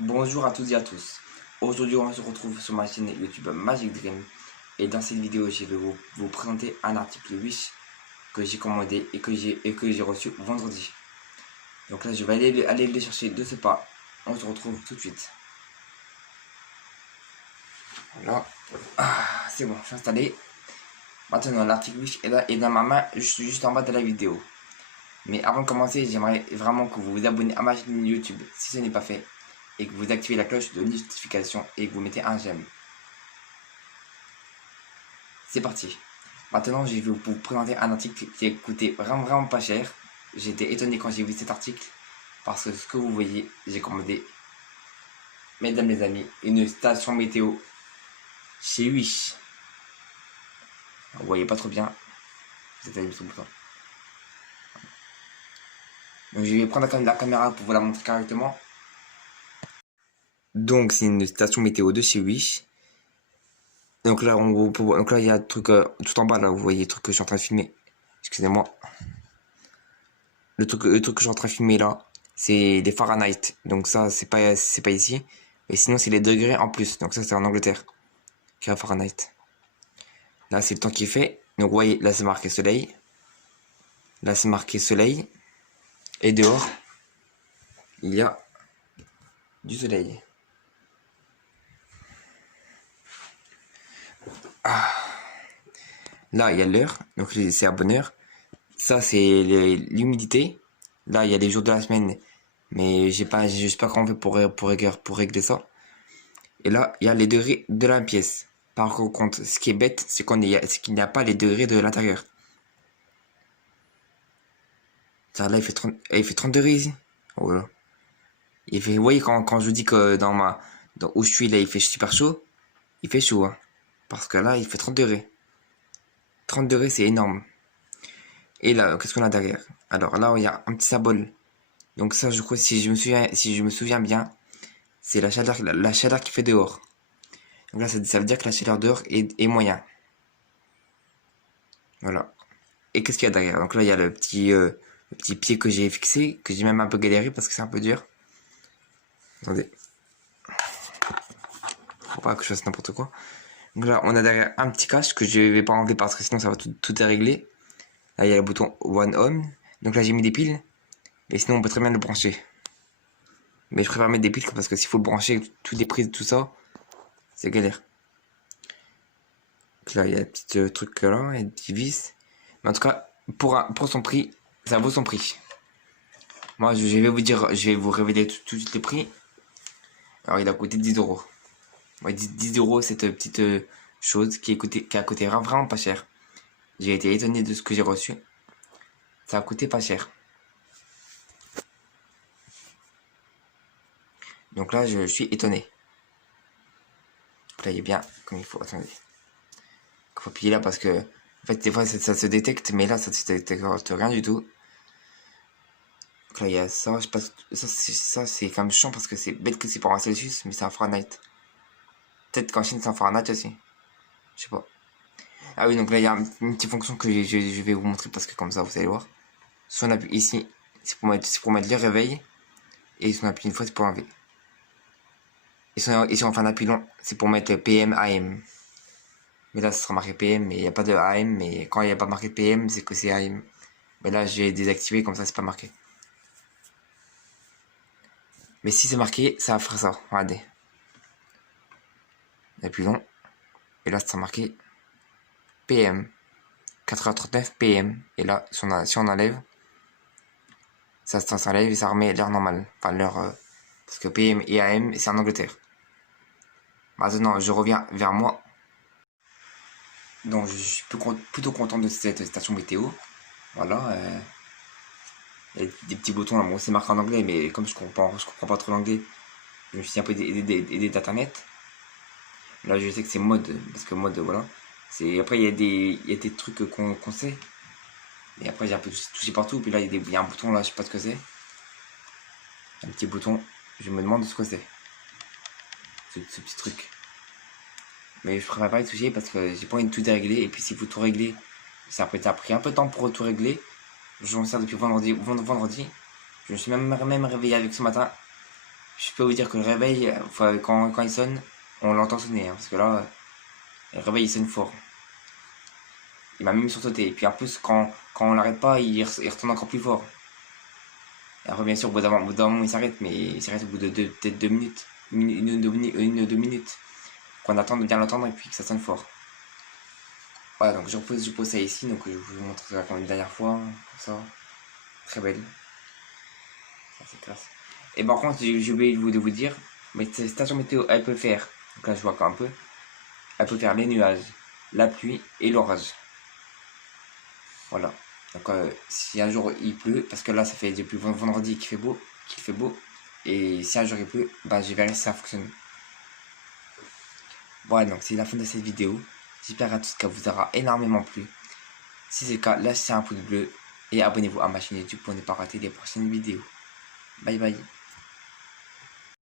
Bonjour à toutes et à tous. Aujourd'hui, on se retrouve sur ma chaîne YouTube Magic Dream. Et dans cette vidéo, je vais vous présenter un article Wish que j'ai commandé et que j'ai reçu vendredi. Donc là, je vais aller le chercher de ce pas. On se retrouve tout de suite. Voilà. C'est bon, je suis installé. Maintenant, l'article Wish est dans ma main, juste en bas de la vidéo. Mais avant de commencer, j'aimerais vraiment que vous vous abonnez à ma chaîne YouTube si ce n'est pas fait. Et que vous activez la cloche de notification et que vous mettez un j'aime. C'est parti. Maintenant, je vais vous présenter un article qui a coûté vraiment pas cher. J'ai été étonné quand j'ai vu cet article parce que ce que vous voyez, j'ai commandé, mesdames les amis, une station météo chez Wish. Vous voyez pas trop bien. Vous êtes sur le bouton. Donc je vais prendre la caméra pour vous la montrer correctement. Donc c'est une station météo de chez Wish. Donc là, il y a le truc tout en bas là, vous voyez le truc que je suis en train de filmer. Excusez-moi. Le truc que je suis en train de filmer là, c'est des Fahrenheit. Donc ça, c'est pas ici. Et sinon, c'est les degrés en plus. Donc ça, c'est en Angleterre. Qui a Fahrenheit. Là, c'est le temps qu'il fait. Donc vous voyez, là, c'est marqué soleil. Là, c'est marqué soleil. Et dehors, il y a du soleil. Là, il y a l'heure, donc c'est à bonne heure. Ça, c'est l'humidité. Là, il y a les jours de la semaine, mais j'ai pas comment on fait pour régler ça. Et là, il y a les degrés de la pièce. Par contre, ce qui est bête, c'est qu'il n'y a pas les degrés de l'intérieur. Ça, là, il fait 30 degrés ici. Oh là. Vous voyez, quand je vous dis que où je suis, là, il fait super chaud, il fait chaud, hein. Parce que là, il fait 30 degrés. 30 degrés, c'est énorme. Et là, qu'est-ce qu'on a derrière? Alors là, il y a un petit symbole. Donc ça, je crois, si je me souviens bien, c'est la chaleur qui fait dehors. Donc là, ça veut dire que la chaleur dehors est moyen. Voilà. Et qu'est-ce qu'il y a derrière? Donc là, il y a le petit pied que j'ai fixé, que j'ai même un peu galéré parce que c'est un peu dur. Attendez. Faut pas que je fasse n'importe quoi. Donc là, on a derrière un petit cache que je vais pas enlever parce que sinon ça va tout est réglé. Là, il y a le bouton One Home. Donc là, j'ai mis des piles. Et sinon, on peut très bien le brancher. Mais je préfère mettre des piles parce que s'il faut le brancher, toutes les prises, tout ça, c'est galère. Donc là, il y a un petit truc là, et des petits vis. Mais en tout cas, pour son prix, ça vaut son prix. Moi, je vais vous révéler tout de suite le prix. Alors, il a coûté 10 euros. Ouais, 10 euros, cette petite chose qui a coûté vraiment pas cher. J'ai été étonné de ce que j'ai reçu. Ça a coûté pas cher. Donc là, je suis étonné. Donc là, il est bien comme il faut. Attendez. Il faut appuyer là parce que, en fait, des fois, ça se détecte, mais là, ça se détecte rien du tout. Donc là, il y a ça. Je sais pas, ça, c'est quand même chiant parce que c'est bête que c'est pour un Celsius, mais c'est un Fahrenheit. Peut-être qu'en Chine, c'est un Fahrenheit aussi. Je sais pas. Ah oui, donc là, il y a une petite fonction que je vais vous montrer parce que comme ça, vous allez voir. Si on appuie ici, c'est pour mettre le réveil. Et si on appuie une fois, c'est pour enlever. Et si on fait un appui long, c'est pour mettre PM, AM. Mais là, ça sera marqué PM, mais il n'y a pas de AM. Mais quand il n'y a pas marqué PM, c'est que c'est AM. Mais là, j'ai désactivé, comme ça, c'est pas marqué. Mais si c'est marqué, ça va faire ça. Regardez. Appui long. Et là, ça sera marqué PM. 4h39 PM. Et là, si on enlève, ça s'enlève et ça remet l'heure normale. Enfin, l'heure... parce que PM et AM, c'est en Angleterre. Maintenant, je reviens vers moi. Donc, je suis plutôt content de cette station météo. Voilà. Il y a des petits boutons là. Bon, c'est marqué en anglais, mais comme je comprends pas trop l'anglais, je me suis un peu aidé d'internet. Là, je sais que c'est mode, parce que mode, voilà. Après, il y a des trucs qu'on sait. Et après, j'ai un peu touché partout. Puis là, il y a un bouton là, je sais pas ce que c'est. Un petit bouton. Je me demande ce que c'est. Ce petit truc. Mais je préfère pas y toucher parce que j'ai pas envie de tout dérégler. Et puis, s'il faut tout régler, ça a pris un peu de temps pour tout régler. Je m'en sers depuis vendredi. Je me suis même réveillé avec ce matin. je peux vous dire que le réveil, quand il sonne, on l'entend sonner, hein, parce que là, le réveil il sonne fort. Il m'a même sursauté. Et puis en plus, quand on l'arrête pas, il retourne encore plus fort. Et après, bien sûr, au bout d'un moment, il s'arrête, mais il s'arrête au bout de peut-être 2 minutes. Une ou 2 minutes. Qu'on attend de bien l'entendre et puis que ça sonne fort. Voilà, donc je pose ça ici, donc je vous montre ça comme une dernière fois, hein, comme ça. Très belle. Ça, c'est classe. Et par contre, j'ai oublié de vous dire, mais cette station météo, elle peut faire, donc là je vois un peu, elle peut faire les nuages, la pluie et l'orage. Voilà. Donc si un jour il pleut, parce que là ça fait depuis vendredi qu'il fait beau, et si un jour il pleut, bah je verrai si ça fonctionne. Voilà, donc c'est la fin de cette vidéo. J'espère à tous qu'elle vous aura énormément plu. Si c'est le cas, lâchez un pouce bleu et abonnez-vous à ma chaîne YouTube pour ne pas rater les prochaines vidéos. Bye bye.